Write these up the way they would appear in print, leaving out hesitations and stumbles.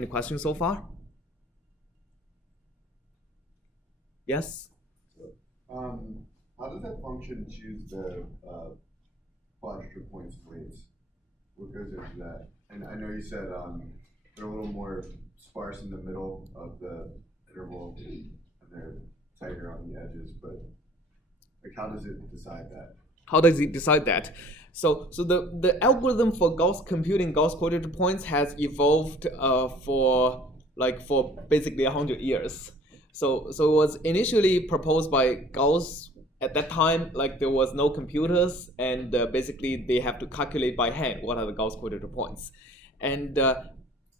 Any questions so far? Yes? How does that function choose the quadrature points and weights? What goes into that? And I know you said they're a little more sparse in the middle of the interval and they're tighter on the edges, but like how does it decide that? How does it decide that? So the algorithm for Gauss computing Gauss quadrature points has evolved for basically 100 years. So it was initially proposed by Gauss. At that time, like there was no computers, and basically they have to calculate by hand what are the Gauss quadrature points. And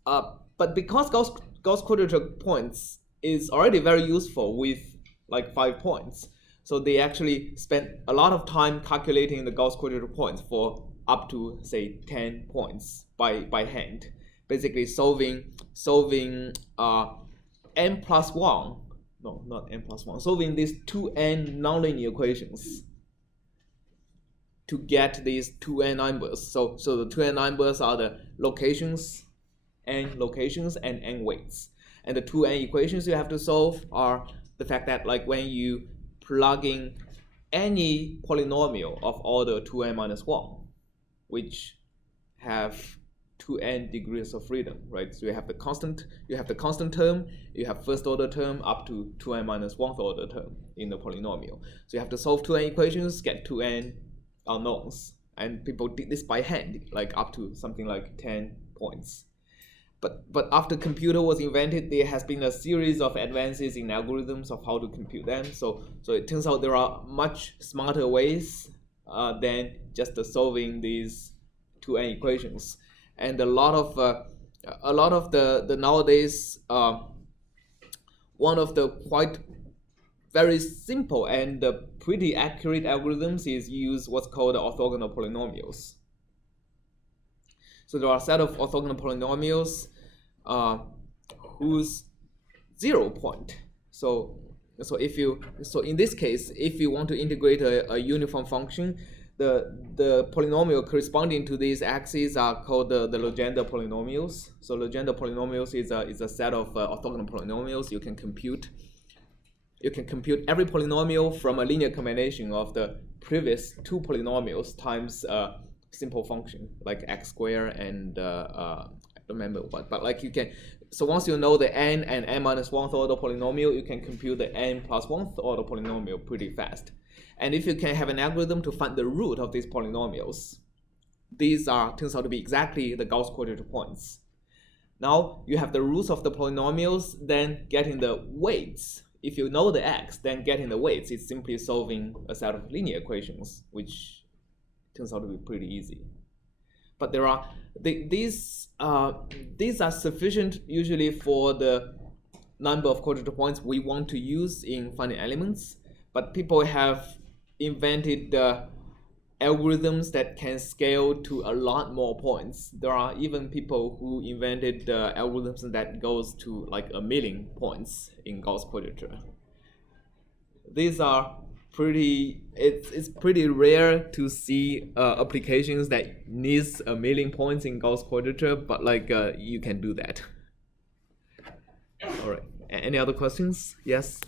but because Gauss quadrature points is already very useful with like 5 points, so they actually spent a lot of time calculating the Gauss quadrature points for up to say 10 points by hand, basically solving n plus 1. No, not n plus 1. Solving these 2n nonlinear equations to get these 2n numbers. So the 2n numbers are the locations, n locations, and n weights. And the 2n equations you have to solve are the fact that like when you plug in any polynomial of order 2n minus 1, which have 2n degrees of freedom, right? So you have the constant term, you have first order term up to 2n minus 1th order term in the polynomial. So you have to solve 2n equations, get 2n unknowns, and people did this by hand, like up to something like 10 points. But after computer was invented, there has been a series of advances in algorithms of how to compute them. So it turns out there are much smarter ways than just solving these 2n equations. And a lot of the nowadays one of the quite very simple and pretty accurate algorithms is use what's called orthogonal polynomials. So there are a set of orthogonal polynomials whose 0 point. So in this case, if you want to integrate a uniform function, the polynomial corresponding to these axes are called the Legendre polynomials. So Legendre polynomials is a set of orthogonal polynomials. You can compute every polynomial from a linear combination of the previous 2 polynomials times a simple function like x squared and I don't remember what, but like you can. So once you know the n and n minus 1th order polynomial, you can compute the n plus 1th order polynomial pretty fast. And if you can have an algorithm to find the root of these polynomials, these turns out to be exactly the Gauss quadrature points. Now you have the roots of the polynomials, then getting the weights. If you know the x, then getting the weights is simply solving a set of linear equations, which turns out to be pretty easy. But there are these are sufficient usually for the number of quadrature points we want to use in finding elements. But people have invented algorithms that can scale to a lot more points. There are even people who invented algorithms that goes to like 1 million points in Gauss quadrature. These are it's pretty rare to see applications that needs 1 million points in Gauss quadrature, but like you can do that. All right. Any other questions? Yes.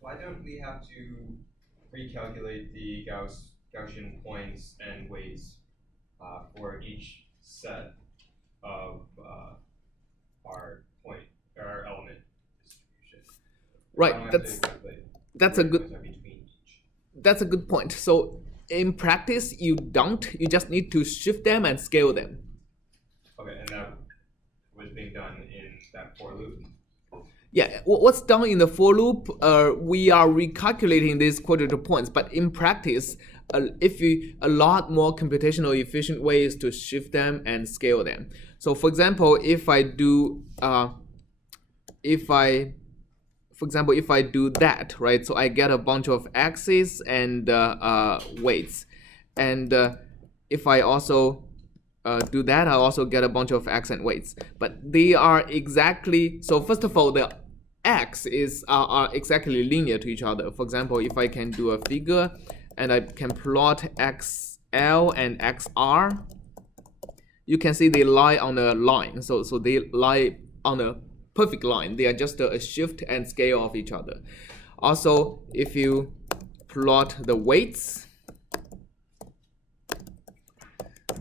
Why don't we have to recalculate the Gaussian points and weights for each set of our element distribution? Right. That's a good point. So in practice, you just need to shift them and scale them. Okay, and that was being done in that for loop. Yeah, what's done in the for loop, we are recalculating these quadrature points, but in practice, a lot more computational efficient ways to shift them and scale them. So for example, if I do that, right? So I get a bunch of axes and weights, and if I also do that, I also get a bunch of x and weights. But they are exactly, so first of all, the x are exactly linear to each other. For example, if I can do a figure and I can plot xl and xr, you can see they lie on a line. So they lie on a perfect line. They are just a shift and scale of each other. Also, if you plot the weights,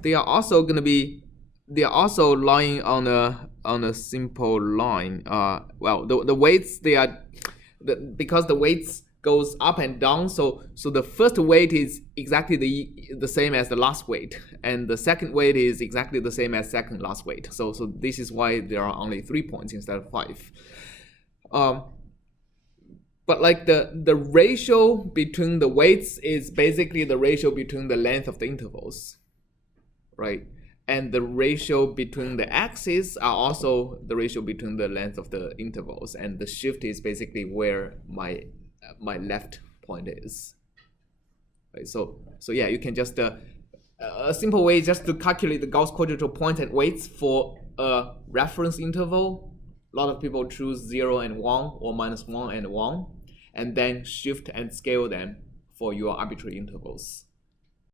they are also lying on a simple line. Well, the weights, because the weights goes up and down, so the first weight is exactly the same as the last weight, and the second weight is exactly the same as second last weight. So this is why there are only 3 points instead of 5. But like the ratio between the weights is basically the ratio between the length of the intervals, right? And the ratio between the axes are also the ratio between the length of the intervals, and the shift is basically where my left point is. Right, so yeah, you can just a simple way just to calculate the Gauss quadrature point and weights for a reference interval. A lot of people choose 0 and 1 or -1 and 1, and then shift and scale them for your arbitrary intervals.